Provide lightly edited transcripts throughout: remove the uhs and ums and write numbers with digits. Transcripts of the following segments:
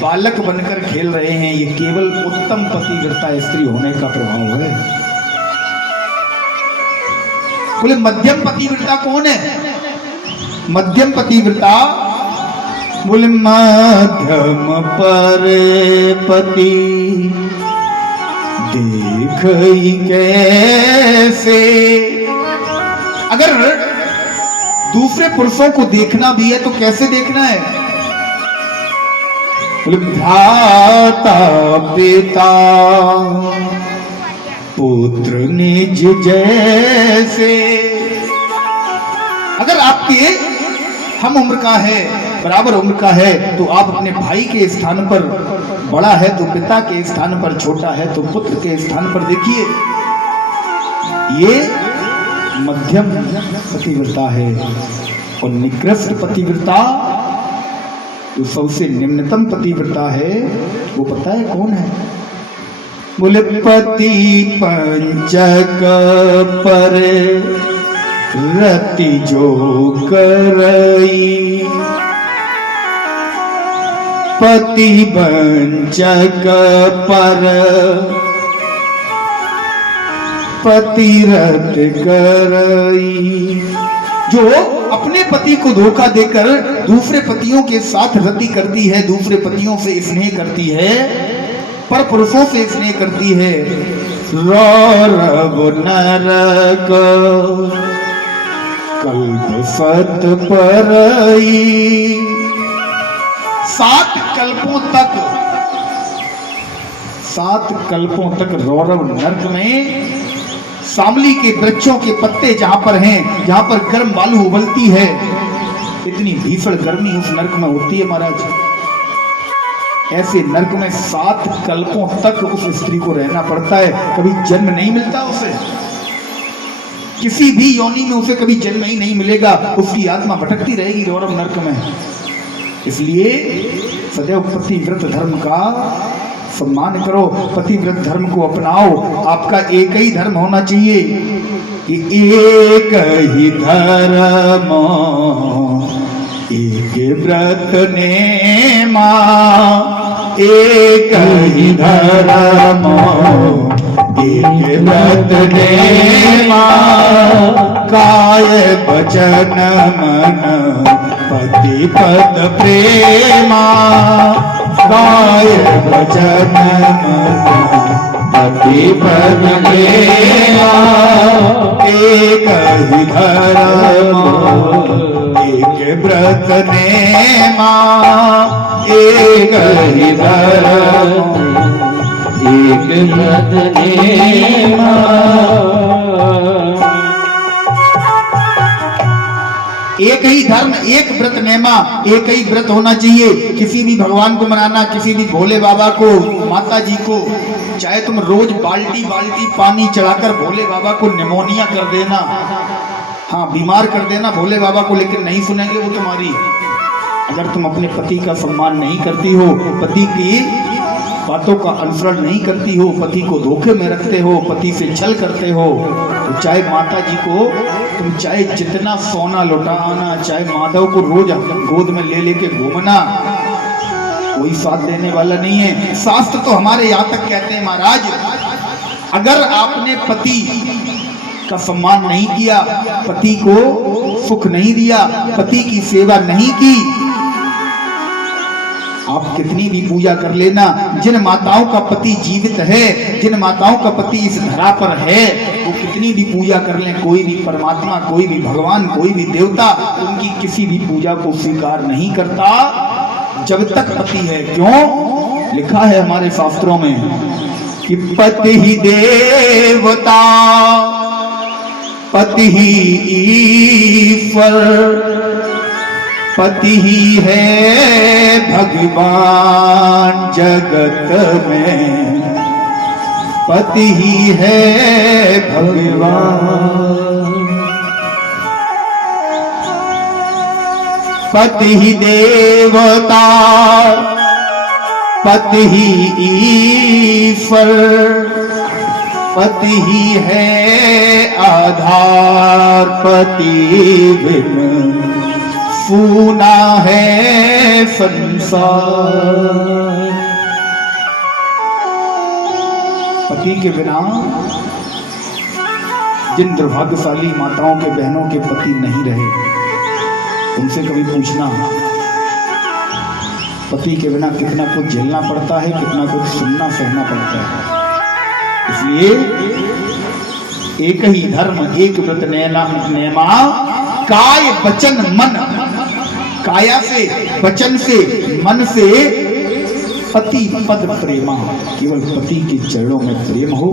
बालक बनकर खेल रहे हैं, ये केवल उत्तम पतिव्रता स्त्री होने का प्रभाव है। बोले मध्यम पतिव्रता कौन है? मध्यम पतिव्रता बोले मध्यम पर पति देख ही कैसे। अगर दूसरे पुरुषों को देखना भी है तो कैसे देखना है? बोले भ्राता पिता पुत्र निज जैसे। अगर आपके हम उम्र का है, बराबर उम्र का है, तो आप अपने भाई के स्थान पर, बड़ा है तो पिता के स्थान पर, छोटा है तो पुत्र के स्थान पर देखिए। ये मध्यम पतिव्रता है। और निकृष्ट पतिव्रता जो सबसे निम्नतम पतिव्रता है, वो पता है कौन है? बोले पति पंचक पर रति जो करई, पति पंचक पर पति रत करई। जो अपने पति को धोखा देकर दूसरे पतियों के साथ रति करती है, दूसरे पतियों से स्नेह करती है, पर पुरुषों से स्नेह करती है, रौरव नरक कल्प सत परई। 7 कल्पों तक रौरव नरक में सामली के वृक्षों के पत्ते जहां पर हैं, जहां पर गर्म बालू उबलती है, इतनी भीषण गर्मी उस नरक में होती है महाराज। ऐसे नरक में 7 कल्पों तक उस स्त्री को रहना पड़ता है। कभी जन्म नहीं मिलता उसे, किसी भी योनि में उसे कभी जन्म ही नहीं मिलेगा। उसकी आत्मा भटकती रहेगी रौरव नरक में। इसलिए सदैव पतिव्रत धर्म का सम्मान करो, पतिव्रत धर्म को अपनाओ। आपका एक ही धर्म होना चाहिए कि एक ही धर्म एक व्रत नेमा, एक ही धर्म एक व्रत नेमा, काय वचन मन पति पद प्रेमा, काय वचन मन पति पद प्रेमा, एक ही धर्म एक व्रत नेमा, एक ही धर्म एक व्रत नेमा। एक ही धर्म एक व्रत नेमा, एक ही व्रत होना चाहिए। किसी भी भगवान को मनाना, किसी भी भोले बाबा को, माता जी को, चाहे तुम रोज बाल्टी बाल्टी पानी चढ़ाकर भोले बाबा को निमोनिया कर देना, हाँ बीमार कर देना भोले बाबा को, लेकिन नहीं सुनेंगे वो तुम्हारी। अगर तुम अपने पति का सम्मान नहीं करती हो, पति की बातों का अनुसरण नहीं करती हो, पति को धोखे में रखते हो, पति से छल करते हो, तो चाहे माता जी को तुम चाहे जितना सोना लौटाना, चाहे माधव को रोज गोद में ले लेके घूमना, कोई साथ देने वाला नहीं है। शास्त्र तो हमारे यहाँ तक कहते हैं महाराज, अगर आपने पति का सम्मान नहीं किया, पति को सुख नहीं दिया, पति की सेवा नहीं की, आप कितनी भी पूजा कर लेना, जिन माताओं का पति जीवित है, जिन माताओं का पति इस धरा पर है, वो कितनी भी पूजा कर लें, कोई भी परमात्मा, कोई भी भगवान, कोई भी देवता उनकी किसी भी पूजा को स्वीकार नहीं करता जब तक पति है। क्यों? लिखा है हमारे शास्त्रों में कि पति ही देवता, पति ही ईश्वर, पति ही है भगवान जगत में, पति ही है भगवान। पति ही देवता, पति ही ईश्वर, पति ही है आधार, पति बिन सूना है संसार। पति के बिना, जिन दुर्भाग्यशाली माताओं के बहनों के पति नहीं रहे, उनसे कभी पूछना पति के बिना कितना कुछ झेलना पड़ता है, कितना कुछ सुनना सहना पड़ता है। इसलिए एक ही धर्म एक व्रत नेमा, काय वचन मन, काया से, वचन से, मन से पति पद प्रेमा, केवल पति के चरणों में प्रेम हो।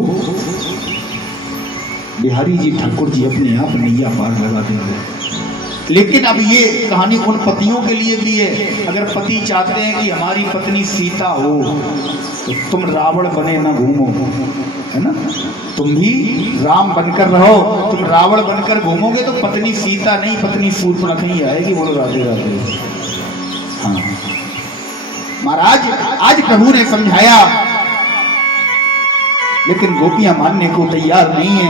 बिहारी जी ठाकुर जी अपने आप नैया पार लगा देंगे। लेकिन अब ये कहानी उन पतियों के लिए भी है, अगर पति चाहते हैं कि हमारी पत्नी सीता हो तो तुम रावण बने ना घूमो, है ना, तुम भी राम बनकर रहो। तुम रावण बनकर घूमोगे तो पत्नी सीता नहीं, पत्नी शूर्पणखा ही आएगी। बोलो राधे राधे। हाँ महाराज, आज प्रभु ने समझाया लेकिन गोपियां मानने को तैयार नहीं है।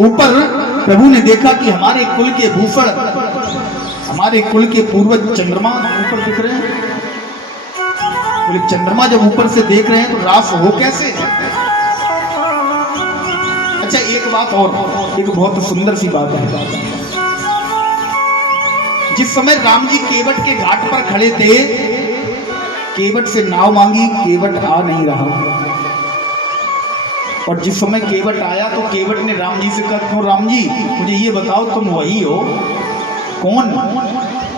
ऊपर प्रभु ने देखा कि हमारे कुल के भूषण, हमारे कुल के पूर्वज चंद्रमा ऊपर दिख रहे हैं। बोले चंद्रमा जब ऊपर से देख रहे हैं तो रास हो कैसे? अच्छा एक बात और, एक बहुत सुंदर सी बात है। जिस समय राम जी केवट के घाट पर खड़े थे, केवट से नाव मांगी, केवट आ नहीं रहा। और जिस समय केवट आया तो केवट ने राम जी से कहा, क्यों राम जी मुझे ये बताओ तुम वही हो? कौन?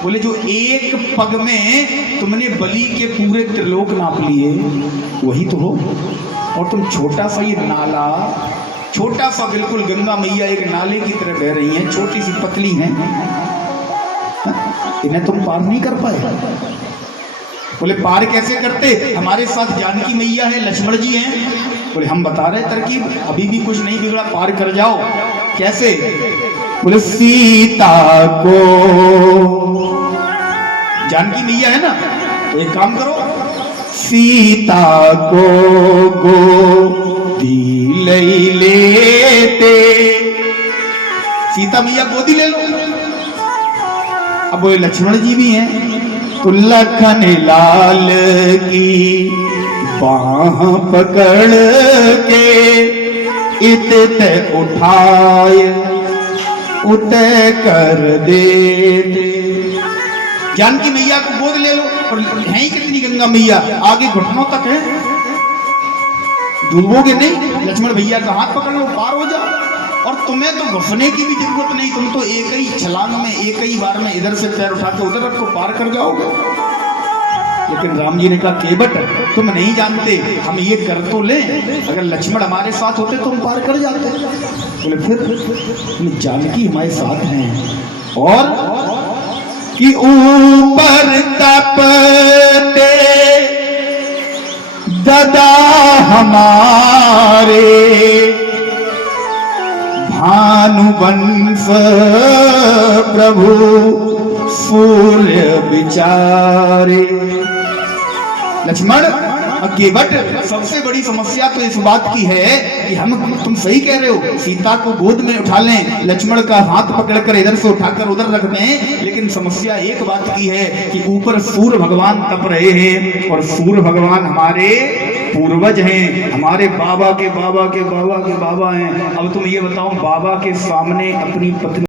बोले जो एक पग में तुमने बलि के पूरे त्रिलोक नाप लिए, वही तो हो। और तुम छोटा सा ये नाला, छोटा सा बिल्कुल गंगा मैया एक नाले की तरह बह रही हैं, छोटी सी पतली हैं, इन्हें तुम पार नहीं कर पाए। बोले पार कैसे करते? हमारे साथ जानकी मैया है, लक्ष्मण जी हैं। बोले हम बता रहे तरकीब, अभी भी कुछ नहीं बिगड़ा, पार कर जाओ। कैसे? बोले सीता को, जानकी मैया है ना, तो एक काम करो, सीता को गोदी ले लेते, सीता मैया गोदी ले लो। अब बोले लक्ष्मण जी भी हैं, तो लखन लाल की बाह पकड़ के इत उठाए उतय कर देते। जानकी मैया को गोद ले लो। और है ही कितनी गंगा मैया, आगे घुटनों तक है, डूबोगे नहीं। लक्ष्मण भैया का हाथ पकड़ लो, पार हो जाओ। और तुम्हें तो घुसने की भी जरूरत नहीं, तुम तो एक ही छलांग में, एक ही बार में इधर से पैर उठा के उधर रखो, पार कर जाओगे। लेकिन राम जी ने कहा केवट तुम नहीं जानते, हम ये कर तो लें, अगर लक्ष्मण हमारे साथ होते तो हम पार कर जाते। बोले फिर जानकी हमारे साथ हैं। और कि ऊपर तपते ददा हमारे भानुवंश प्रभु सूर्य विचारे। लक्ष्मण केवट, सबसे बड़ी समस्या तो इस बात की है कि तुम सही कह रहे हो, सीता को गोद में उठा लें, लक्ष्मण का हाथ पकड़कर इधर से उठाकर उधर रख दें, लेकिन समस्या एक बात की है कि ऊपर सूर्य भगवान तप रहे हैं, और सूर्य भगवान हमारे पूर्वज हैं, हमारे बाबा के बाबा के बाबा के बाबा हैं। अब तुम ये बताओ, बाबा के सामने अपनी पत्नी